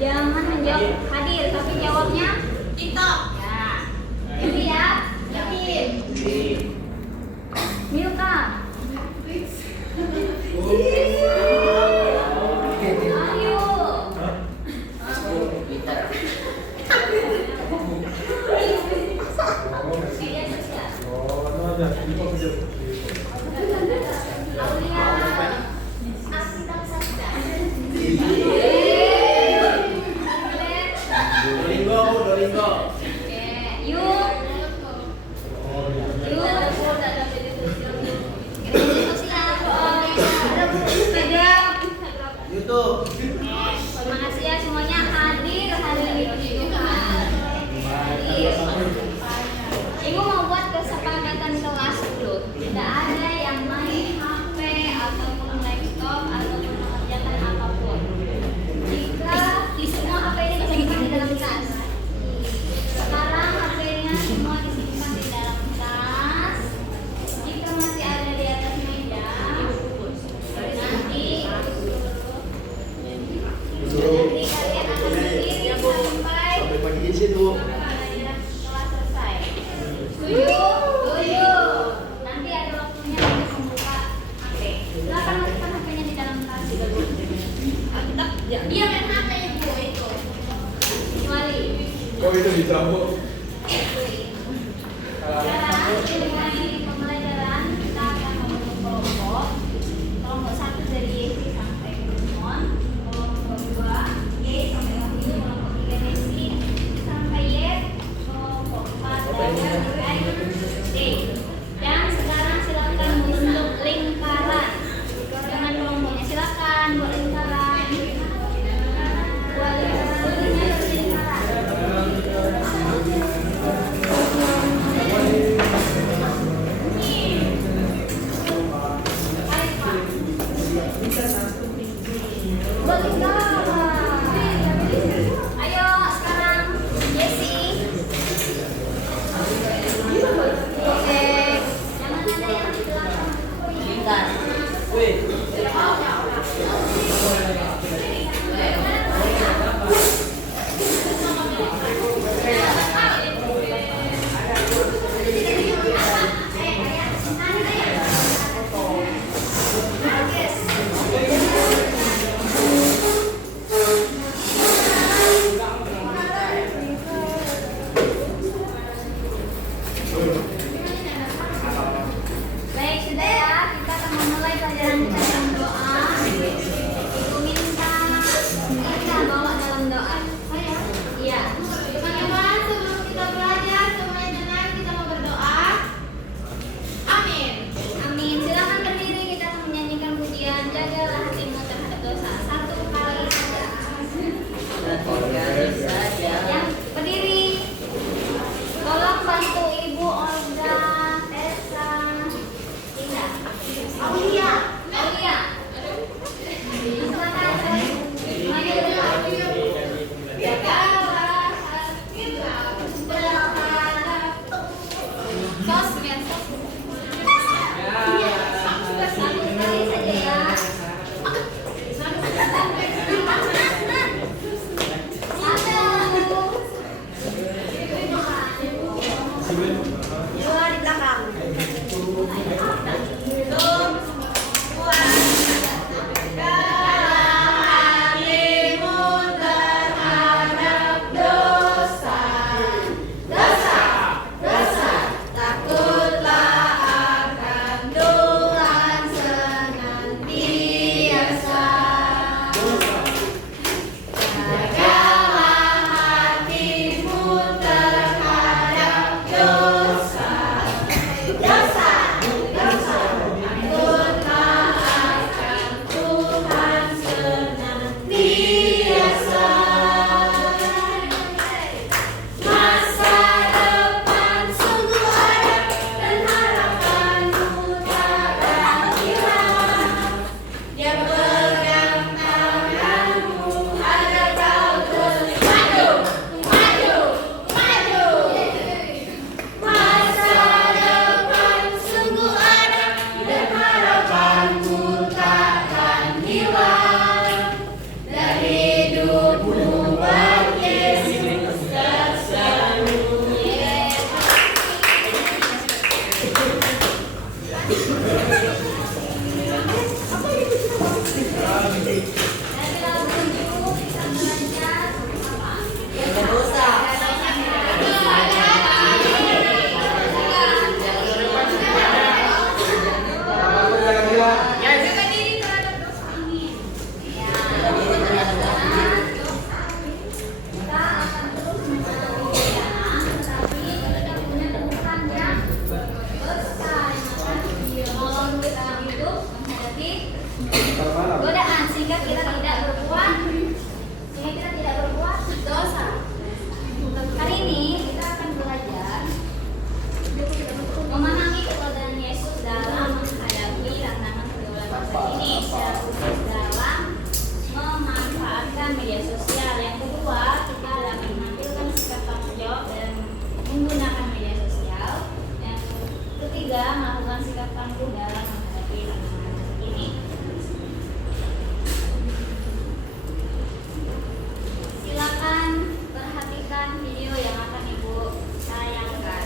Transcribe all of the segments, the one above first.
Jangan menjawab hadir, tapi jawabnya TikTok. Ya. Ini ya. Yakin. Milka. Ayo. Media sosial. Aulia. Doringo. Oke, yuk. YouTube. Terima kasih ya semuanya hadir di Tuhan. Ibu mau buat kesepakatan kelas dulu. Tidak ada yang main HP ataupun laptop ataupun mengerjakan apapun. Jika di semua HP ini disimpan di dalam tas. Sekarang HP-nya semua disimpan di dalam tas. Jika masih ada di atas meja, nanti kalian akan berdiri sampai Pagi di situ. kelas selesai. Setuju? Setuju. Nanti ada waktunya untuk membuka HP. Silakan masukkan HP-nya di dalam tas. Dia main HP ibu itu. Kecuali. Oh itu dicabut. Sekarang dimulai pembelajaran kita akan membentuk kelompok. Kelompok 1 dari Yesi sampai Mon. Kelompok 2 Y sampai Wahyu. Kelompok 3 Desi sampai Y. Kelompok 4 dari D. Dan sekarang silakan bentuk lingkaran dengan kelompoknya. Silakan buat lingkaran. Buat lingkaran. Membuat Yesus tersenyum. Jaga diri terhadap dosa ini. Ya, kita akan terus mencari yang, tetapi kita punya Tuhan yang besar yang akan menolong kita hidup menghadapi godaan sehingga kita tidak berbuat dosa. Hari ini kita akan belajar memahami keberadaan Yesus dalam menghadapi tantangan pergaulan masa ini, secara khusus dalam memanfaatkan media sosial. Yang kedua, kita dapat menampilkan sikap tanggung jawab dan menggunakan media sosial. Yang ketiga, melakukan sikap tangguh dalam menghadapi tantangan ini. Silakan perhatikan video yang akan Ibu tayangkan.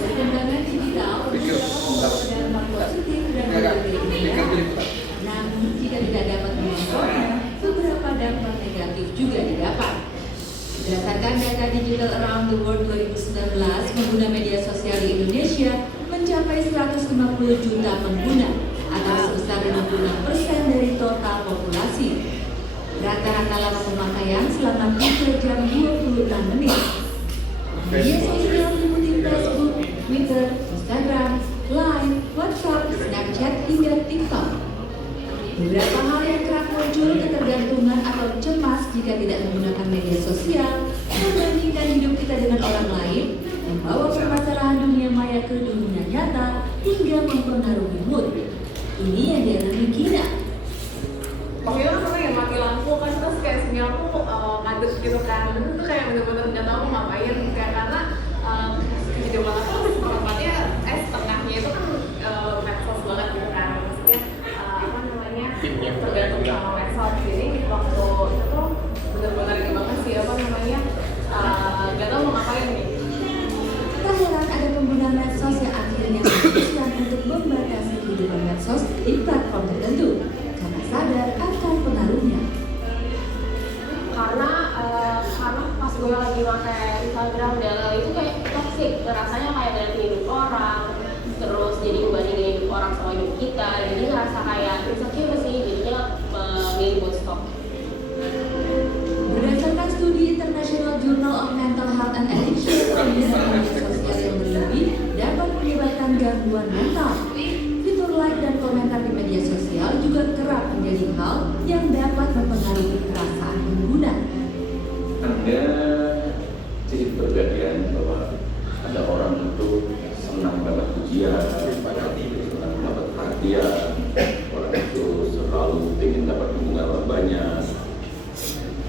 Perkembangan digital berdampak positif dan berbeda. Namun jika tidak dapat mengontrolnya, beberapa dampak negatif juga didapat. Berdasarkan data Digital Around the World 2019, pengguna media sosial di Indonesia mencapai 150 juta pengguna atau sebesar 56% dari total populasi. Rata-rata lama pemakaian selama 3 jam 26 menit. Media sosial meliputi Facebook, Twitter, Instagram, Line, WhatsApp, Snapchat, hingga TikTok. Beberapa hal yang kerap muncul ketergantungan atau cemas jika tidak menggunakan media sosial, membandingkan hidup kita dengan orang lain, membawa permasalahan dunia maya ke dunia nyata, hingga mempengaruhi mood. Ini yang dialami Gina. Waktu itu kan pernah ya mati lampu kan, terus kayak sinyalku ngadut gitu kan. Terus tuh kayak bener-bener gak tau mau ngapain, kayak karena video banget tuh seperempatnya setengahnya itu kan medsos banget gitu kan. Maksudnya apa namanya, tergantung sama medsos. Jadi waktu itu tuh bener-bener ini banget sih, apa namanya, gak tau mau ngapain nih. Tak heran ada pengguna medsos yang akhirnya memutuskan untuk membatasi kehidupan medsos di platform tertentu karena sadar akan pengaruhnya. Karena pas gue lagi pakai Instagram dan itu kayak toxic, rasanya kayak ngeliat hidup orang, terus jadi ngebandingin hidup orang sama hidup kita, jadi ngerasa kayak insecure sih, jadinya milih buat stop. Berdasarkan studi International Journal of Mental Health and Addiction, penggunaan media sosial yang berlebih dapat menyebabkan gangguan mental. Fitur like dan komentar di media sosial juga kerap menjadi hal yang dapat mempengaruhi perasaan pengguna. Ada sedikit perbedaan bahwa ada orang itu senang dapat pujian, senang dapat perhatian, orang itu selalu ingin dapat dukungan orang banyak.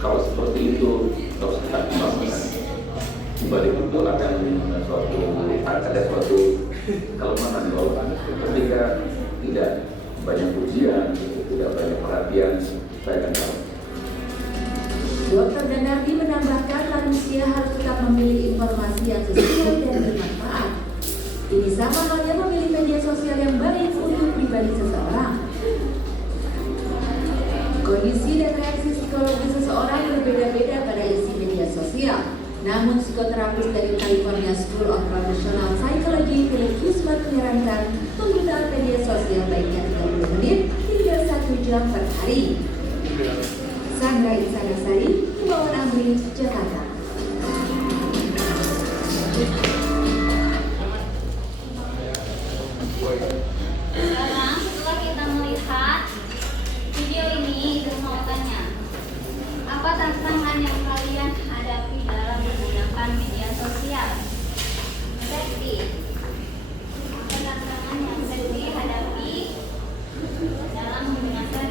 Kalau seperti itu, harus kita kembangkan. Dibalik itu ada suatu kelemahan bahwa ketika tidak banyak pujian, tidak banyak perhatian, saya akan tahu. Dr. Danardi menambahkan manusia harus tetap memilih informasi yang sesuai dan bermanfaat. Ini sama halnya memilih media sosial yang baik untuk pribadi seseorang. Kondisi dan reaksi psikologi seseorang berbeda-beda pada isi media sosial. Namun psikoterapis dari California School of Professional Psychology, Philip Hussman menyarankan penggunaan media sosial baiknya 30 menit hingga 1 jam per hari. Sandra Insanasari, Himawan Amri, Jakarta. Sekarang setelah kita melihat video ini, Ibu mau tanya, apa tantangan yang kalian hadapi dalam menggunakan media sosial? Septi, apa tantangan yang Septi hadapi dalam menggunakan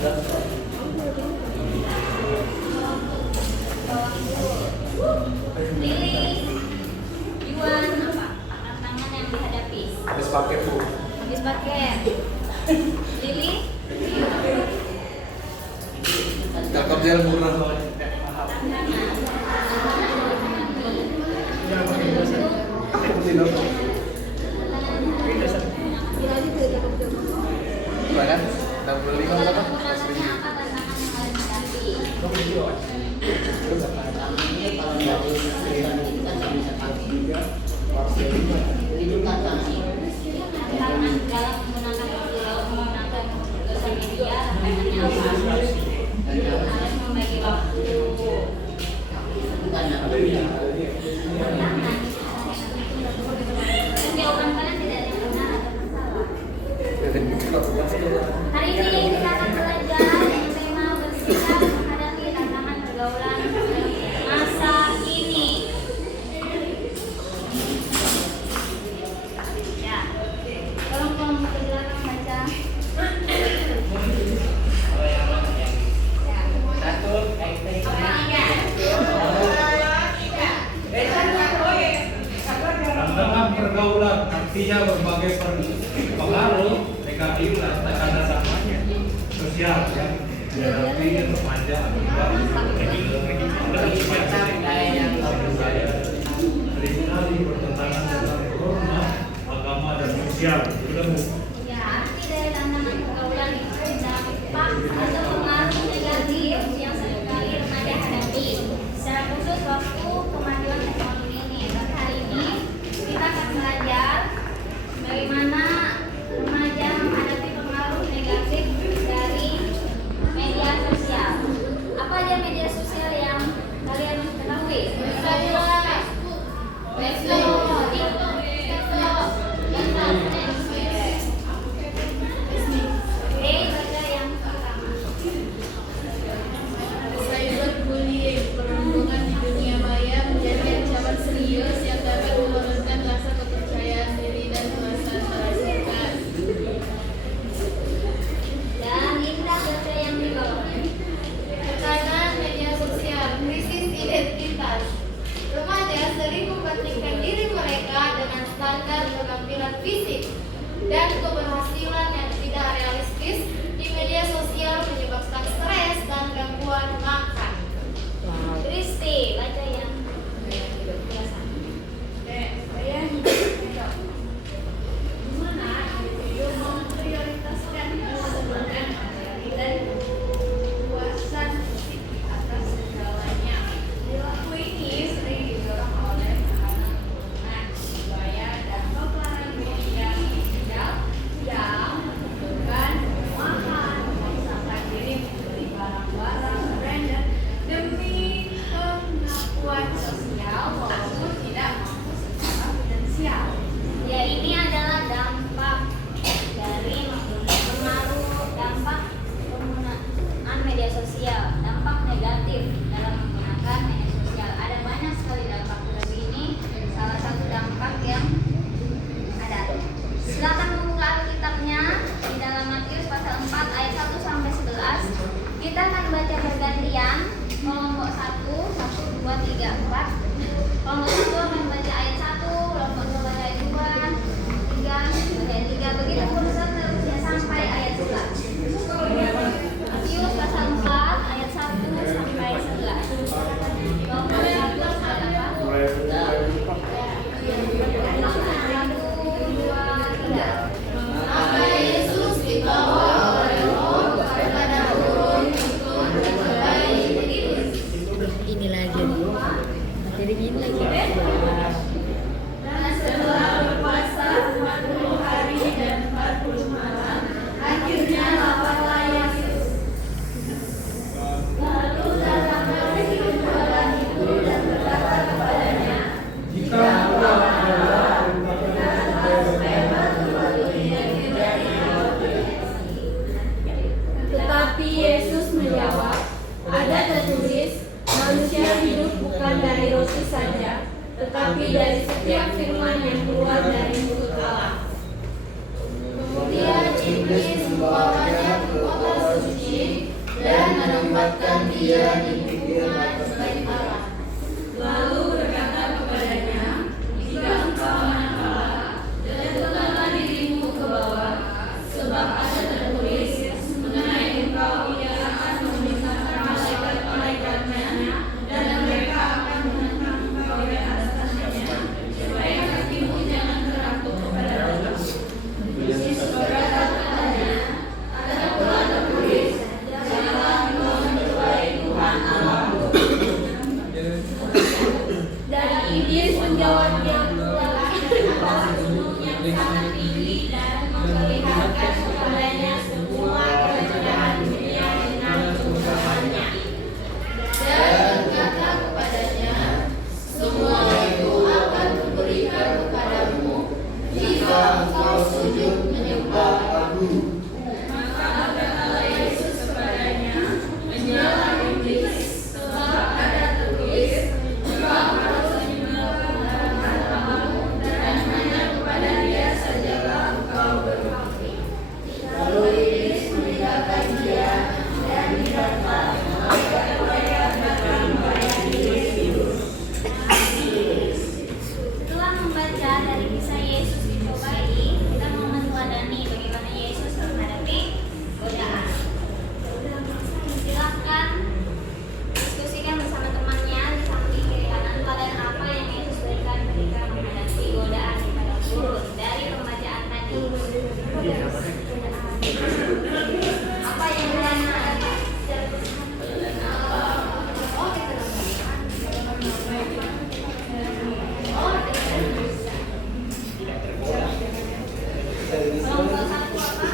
Lili, Yuan, apa tantangan yang dihadapi? Habis pakai Bu. Habis pakai. Lili, Kakak gel murah soalnya. Kan? 65 berapa? tantangannya apa tantangan yang harus dihadapi? Tantangan dalam menggunakan menggunakan sosial media, tantangannya apa? Harus membagi waktu. Tantangan. Jawaban kalian tidak ada yang benar atau salah. Hari ini kita akan belajar dengan tema bersikap menghadapi tantangan pergaulan masa kini. Ya, tolong kelompok ke belakang baca. Ya. Tantangan pergaulan artinya berbagai pengaruh negatif karena samanya sosial yang dihadapi remaja seringkali bertentangan dengan norma agama dan sosial. Ya, arti dari tantangan pergaulan itu dampak atau pengaruh negatif yang seringkali remaja hadapi. Secara khusus waktu kemajuan teknologi ini. Pada hari ini kita akan belajar bagaimana remaja menghadapi pengaruh negatif dari media sosial. Apa aja media sosial yang kalian ketahui? Cyberbullying, perundungan di dunia maya menjadi ancaman serius yang dapat menurunkan rasa kepercayaan diri dan perasaan terasingkan. Dan Indah baca yang di bawahnya. Tekanan media sosial, krisis identitas. Remaja sering membandingkan diri mereka dengan standar penampilan fisik dan keberhasilan yang tidak realistis di media sosial menyebabkan stres dan gangguan makan. Kristi baca yang biasa. Gimana individu memprioritaskan kesenangan dan kepuasan fisik di atas segalanya. Perilaku ini sering didorong oleh tekanan lingkungan, budaya dan paparan media sosial yang menentukan kemauan memaksakan diri membeli barang-barang branded demi pengakuan sosial walaupun tidak mampu secara finansial. Ya, ini adalah dampak dari dampak penggunaan media sosial, dampak negatif dalam menggunakan media sosial. Ada banyak sekali dampak seperti ini. Salah satu dampak yang ada. Silakan membuka Alkitabnya di dalam Matius pasal 4 ayat 1 sampai 11. Kita akan baca bergantian. Kelompok 1, 1, 2, 3, 4. Kelompok 1 akan baca ayat 1, kelompok 2 baca ayat 2, 3, ayat 3. Begitu seterusnya sampai ayat 11. Matius pasal 4 ayat 1 sampai 11. Kelompok 1 ayat apa? 1, 2, 3. Maka Yesus dibawa oleh Roh kepada gurun untuk memperbaiki iblis. Ini lagi. Jadi gini lagi. Dan setelah berpuasa 40 hari dan 40 malam, akhirnya laparlah Yesus. Lalu datanglah Yesus kepada ibu dan berkata kepadanya, Jika engkau adalah Tetapi Yesus menjawab, ada tertulis, manusia hidup bukan dari roti saja, tetapi dari setiap firman yang keluar dari mulut Allah. Kemudian iblis membawanya ke kota suci dan menempatkan dia di hubungan baik Allah. Lalu berkata kepadanya, jika engkau anak Allah, jatuhkanlah dirimu ke bawah, sebab ada tertulis mengenai engkau ia akan memerintahkan malaikat-malaikatnya dan mereka akan menentang engkau di atas tangannya, supaya kakimu jangan terangkut kepada batu. Yesus berkata kepadanya, ada pula tertulis, janganlah engkau mencobai Tuhan Allahmu. Dan iblis menjawab dia pula atas gunung yang sangat tinggi dan memperlihatkan kepadanya semua kerajaan dunia dengan kemudahannya. Dan berkata kepadanya, semua itu akan kuberikan kepadamu jika engkau sujud menyembah aku. Maka berkatalah Yesus kepadanya, menyalahkan iblis, sebab ada tertulis, engkau harus menyembah Tuhan Allahmu dan hanya kepada Dia sajalah engkau berbakti. Lalu iblis meninggalkan dia dan didapat malaikat-malaikat datang melayani Yesus. Setelah membaca dari kisah Yesus dicobai, kita mau meneladani bagaimana Yesus menghadapi godaan. Silakan diskusikan bersama temannya di samping kiri kanan pelajaran apa yang Yesus berikan ketika menghadapi godaan di padang gurun dari pembacaan tadi. Apa yang berada Kelompok satu apa?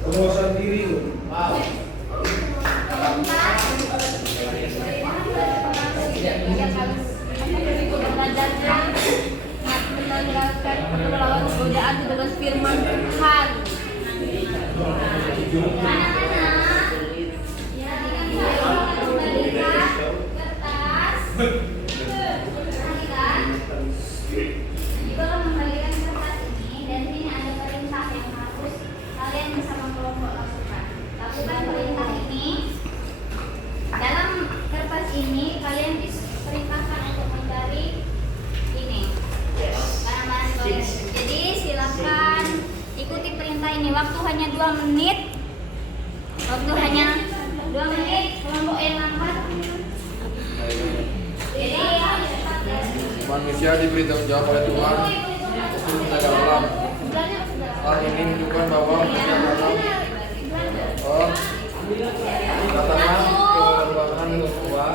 Penguasaan diri lu. Wow. Melawan godaan dengan firman Tuhan. Anak-anak, kembalikan kertas. Perhatikan. Jika mengembalikan kertas ini, dan ini ada perintah yang harus kalian bersama kelompok lakukan. Lakukan perintah ini. Dalam kertas ini kalian diperintahkan untuk mencari ini barang-barang kalian. Jadi silakan ikuti perintah ini. Waktu hanya 2 menit. Waktu hanya 2 menit. Kelompok yang lambat. Jadi cepat ya. Manusia diberi tanggung jawab oleh Tuhan untuk menjaga alam. Hal ini menunjukkan bahwa manusia dalam datanglah ke ruangan tua.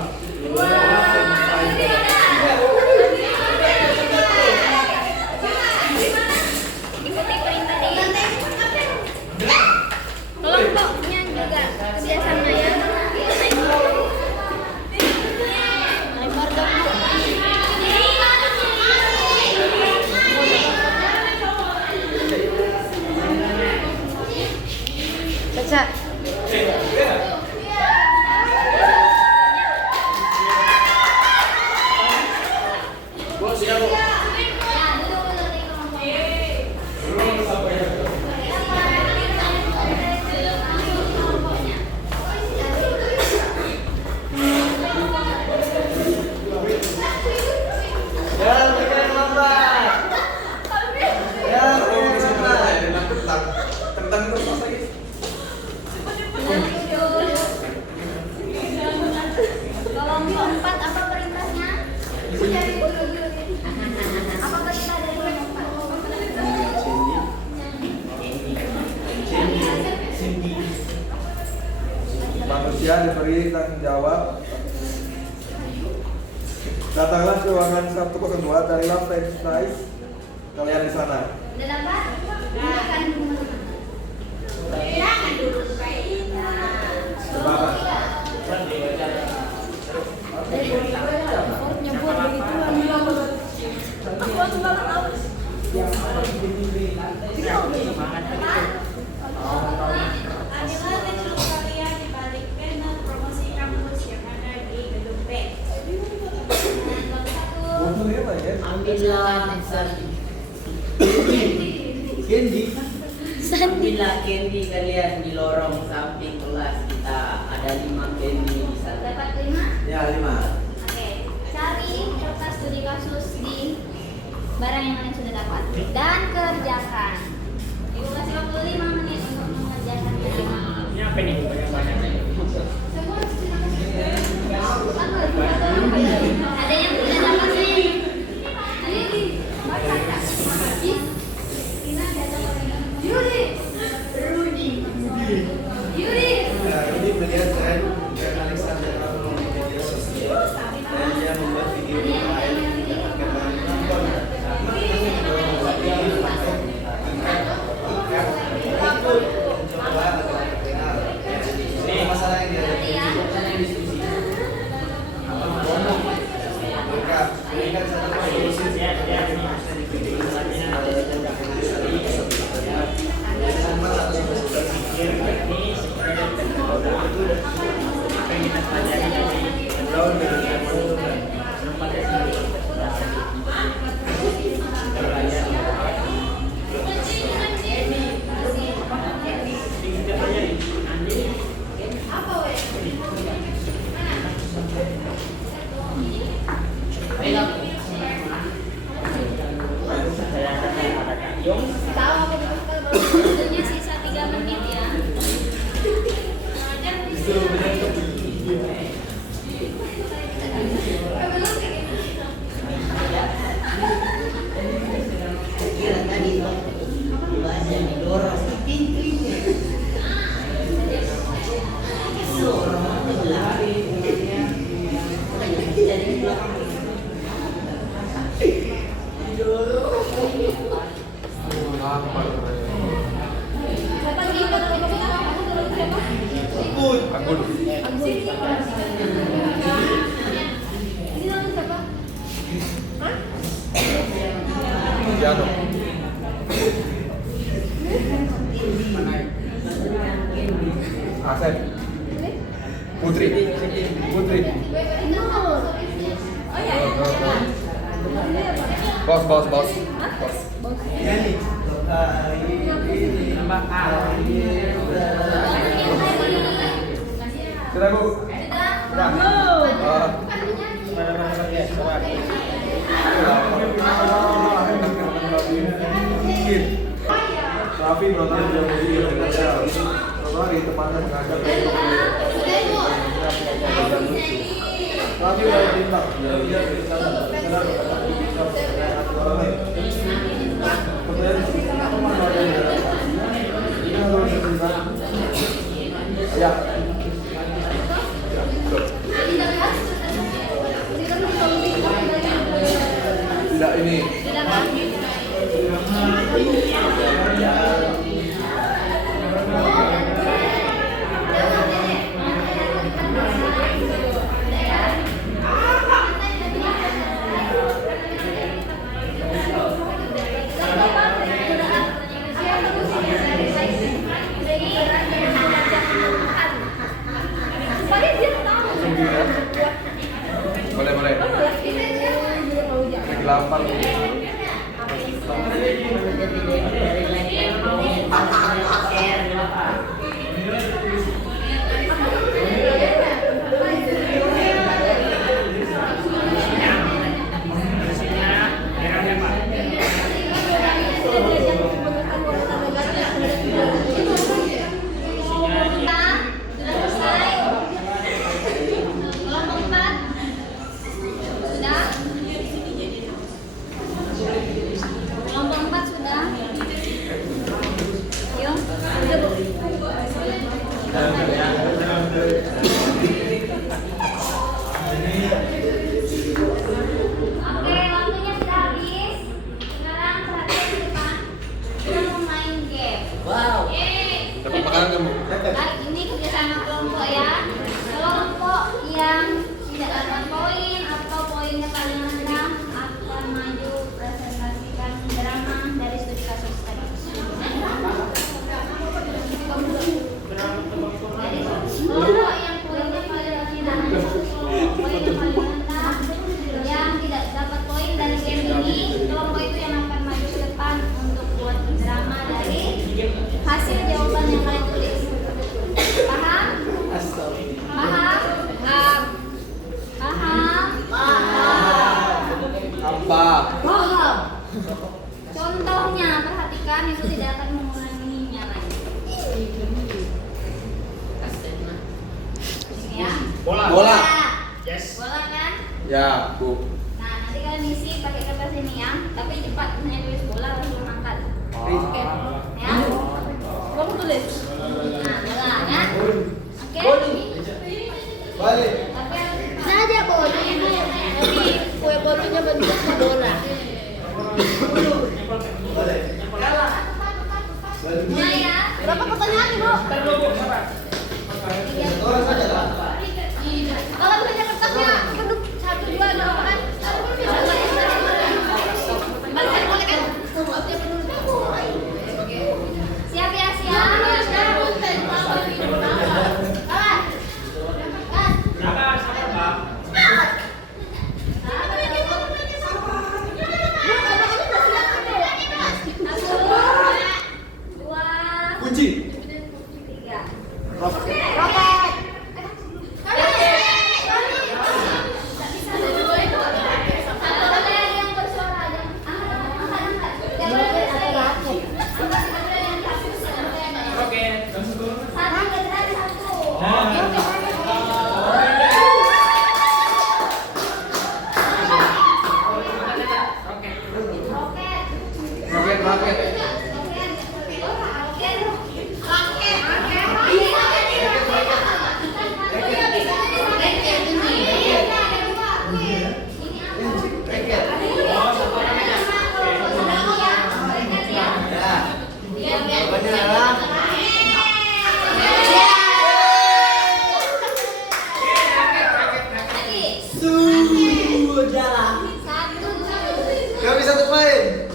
Ikuti perintah ini. Kelompoknya juga kerjasama ya. Lempar dong. Baca. Kelompok 4 apa perintahnya? Apa perintah dari kelompok 4? Manusia diberi tanggung jawab. Datanglah ke ruangan 102 dari lantai kalian di sana. Udah dapat? Silakan teman-teman. Jangan dulu nyebut begitu. Aku langsung banget tahu. Adalah kecil kalian di balik banner promosi kampus yang ada di gedung B. Nomor 1. Ambillah Candy. Ambillah candy kalian di lorong samping kelas kita. Ada 5 candy di sana. Dapat 5? Ya 5. Oke. Cari kertas studi kasus di barang yang kalian sudah dapat dan kerjakan. Ibu kasih waktu 5 menit untuk mengerjakannya. Ini apa nih? Banyak-banyak. Ada yang tidak dapat sih? Ya, ini melihat tren Alexander Arnold di media sosial dan dia membuat video yang lain mendapatkan banyak nonton. Mencoba agar terkenal. Ini masalah yang dihadapi mereka satu solusi Tahu aku waktunya sisa 3 menit ya. Anggun. Jatuh. Asep. Putri. Putri. Bos. Bos. ini Sudah Bu. Sudah. Raffi nonton jam di Indonesia. Hari tempatnya mengajak. Raffi udah bintang. Ya. Tidak ini. Boleh. Lagi lapar. Contohnya, perhatikan itu tidak akan mengulanginya lagi. Ini ya. Bola. Yes. Bola kan? Ya, Bu. Nah, nanti kalian isi pakai kertas ini ya. Tapi cepat, misalnya tulis bola langsung angkat. Oke. Ya. Kamu tulis. Nah, bola kan? Oke. Balik. Tapi Nah, dia bolu ini. Tapi kue bolunya bentuknya bola. Balik. mulai ya. Berapa pertanyaan, Ibu? Orang saja lah. Kalau misalnya kertasnya bentuk 1, 2, berapa kan? Balikan boleh kan? Siap ya, siap. Dua, Kunci. tiga. Satu lagi yang bersuara, angkat. Jangan angkat. Oke. Roket. Gak bisa tuh main.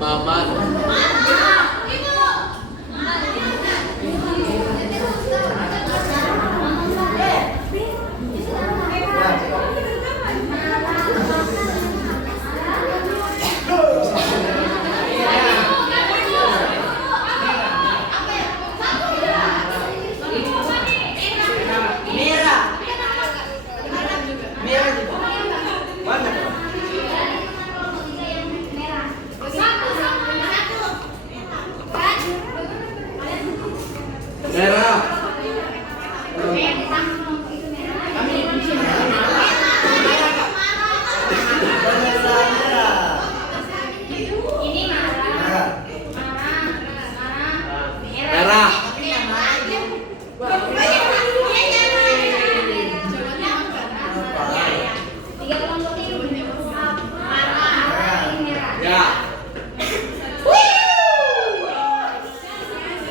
Maman. Merah. Ini marah. Merah. Tiga kelompok ini marah, ini merah. Ya.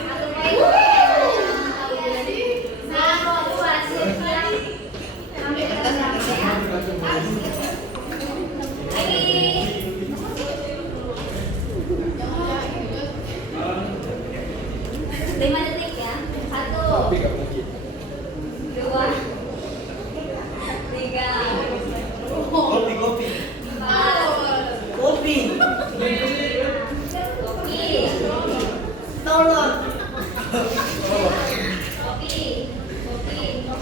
Satu poin. Satu, dua, siap. Sampai kertas ya. Lagi. 5 detik ya. 1, 2, 3, Kopi. 4, Kopi. kopi, Tolong. kopi,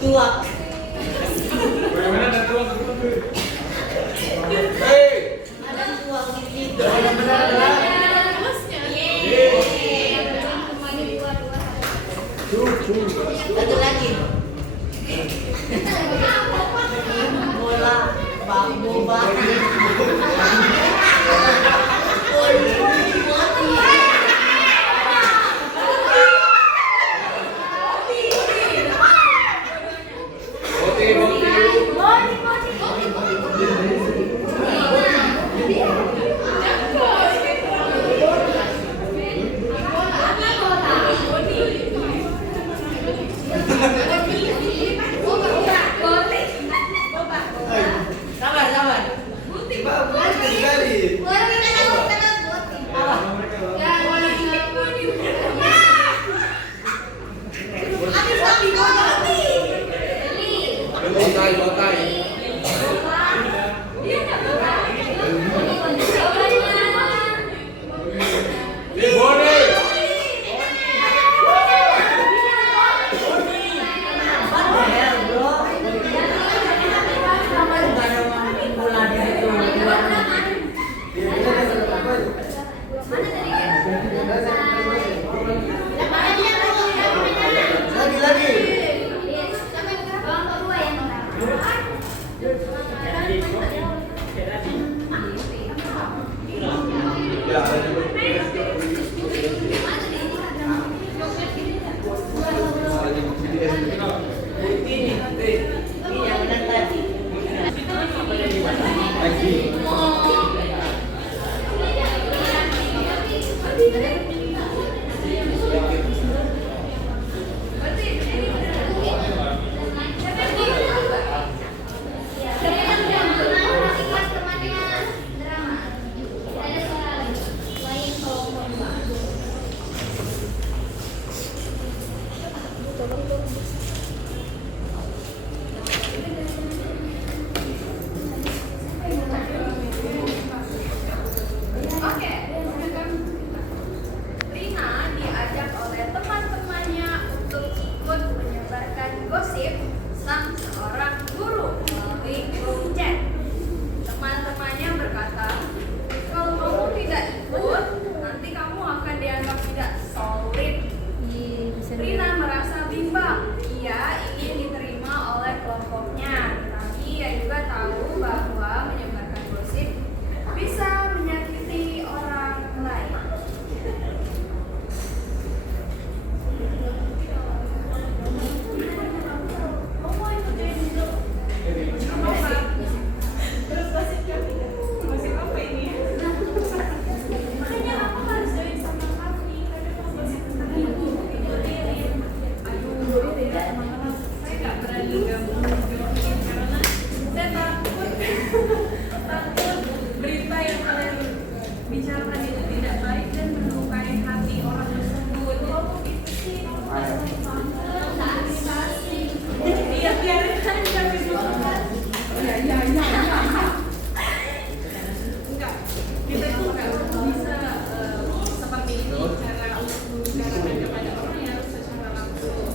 Tua. Bagaimana ada tuang? Hei. Ada tua gini. Satu lagi. Bola. Boba. Sabar. Sekali. Lotai. Boni. Bro. Oke, Rina diajak oleh teman-temannya untuk ikut menyebarkan gosip tentang seorang guru melalui grup chat. Teman-temannya berkata, kalau kamu tidak ikut, nanti kamu akan dianggap tidak solid. Rina merasa bimbang. Ia ingin diterima oleh kelompoknya, tapi ia juga tahu bahwa menyebarkan gosip bisa menyakiti orang lain. Terus gosip apa ini? Makanya aku harus join sama Kavi, karena mau gosip tentang ibu. Aduh, saya nggak berani gabung karena saya takut berita yang kalian bicarakan itu tidak baik dan melukai hati orang tersebut. Kalau gitu sih, iya biarin aja gitu kan. Iya. Enggak, kita itu nggak bisa seperti ini cara untuk membicarakan kepada orang yang harus secara langsung.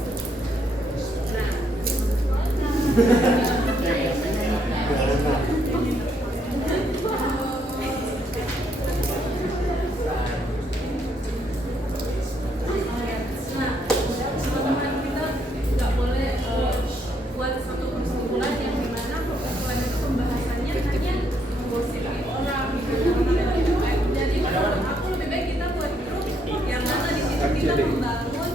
Teman-teman kita nggak boleh buat satu kesimpulan yang dimana kesimpulan itu pembahasannya hanya menggosipi orang gitu. Jadi menurut aku lebih baik kita buat grup yang mana di situ kita membangun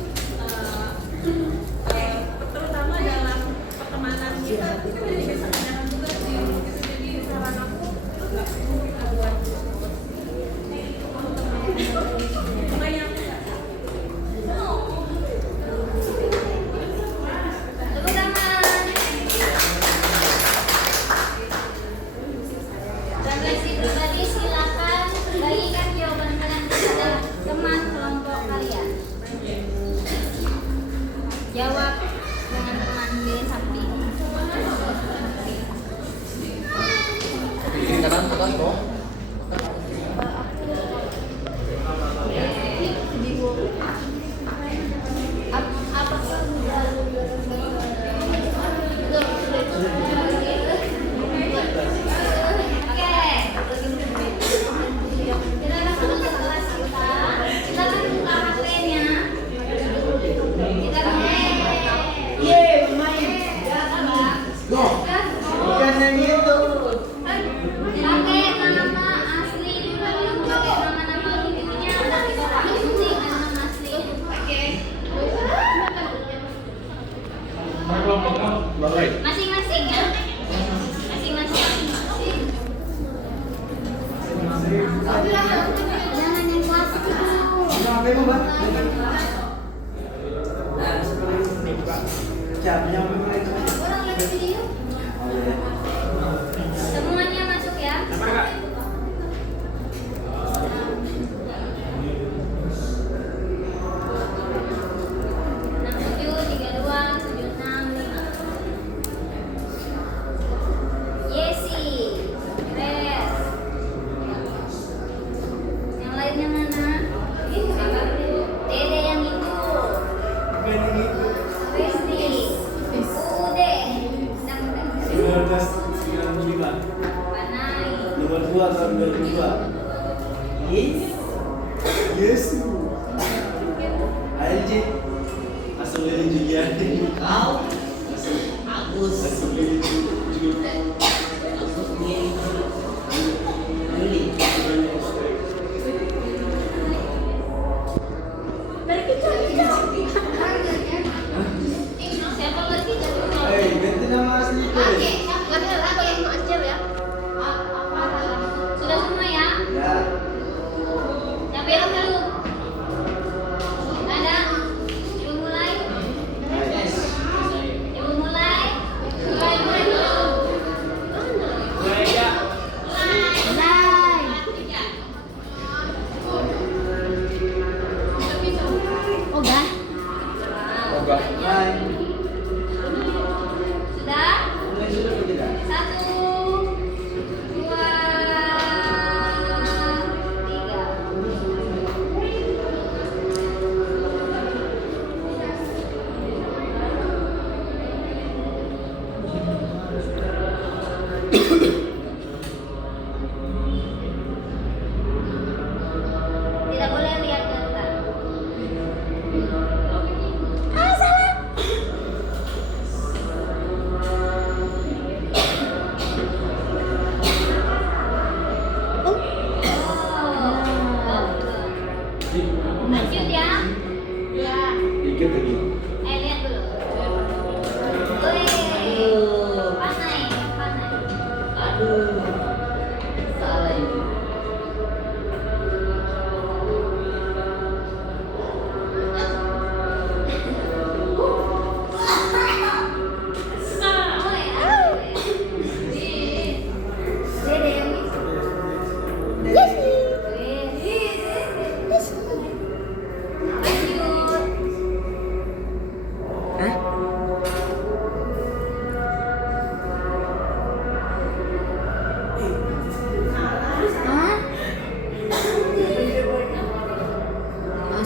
terutama dalam pertemanan kita jadi bisa menjaga juga sih gitu. Jadi saran aku nggak perlu kita buat makanya aku nggak Tepuk tangan. Refleksi pribadi, silakan bagikan jawaban kalian kepada teman kelompok kalian. Jawab dengan teman di samping. Kiri kanan atas bawah. Masing-masing ya. Masing-masing. Jangan yang klasik dulu. Orang lihat video. Semuanya masuk ya. Nomor 2 tahun 2002. Yesus. ALJ. Asal dari Julian. Kau? Agus. Asal dari Julian. Tidak boleh lihat data. Ah, salah. Oh. Lanjut ya. Ya. Dikit lagi. Lihat dulu. Wih. Panai, panai. Aduh, salah ini.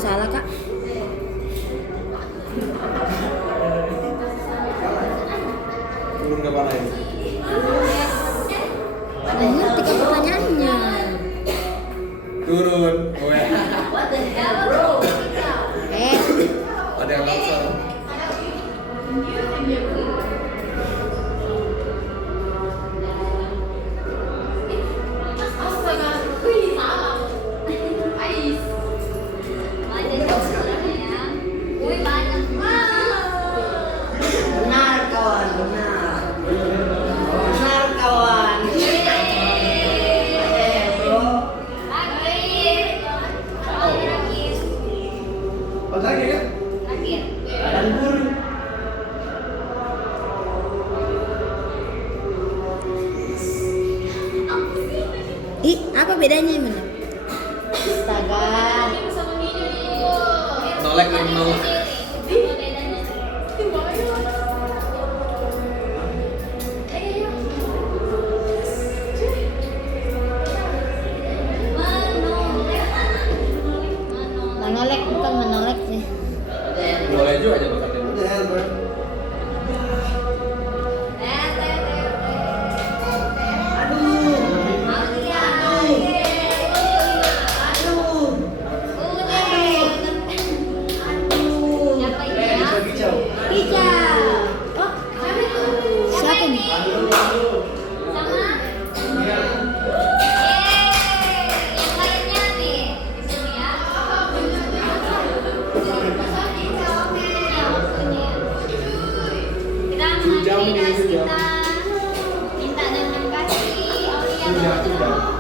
Salah kak. Turun ke mana ini? Banyak 3 pertanyaannya. Turun. What the hell, bro? Ada yang langsung. Astaga, wih, salah. Ais. Banyak sebenarnya. Wih banyak. Benar kawan, benar. Benar kawan. Bro. Terakhir. Oh, lagi kan? Terakhir. Dan guru. Ih, apa bedanya mana? Astaga. Nolek lagi nolek. Menolek bukan menolek sih. Boleh juga aja pakai. Udah, Albert. Hijau. Hijau. Oh, siapa nih? Sama? Yang lainnya nih di sini ya. Kita mengakhiri kelas kita. Minta dengan kasih Aulia.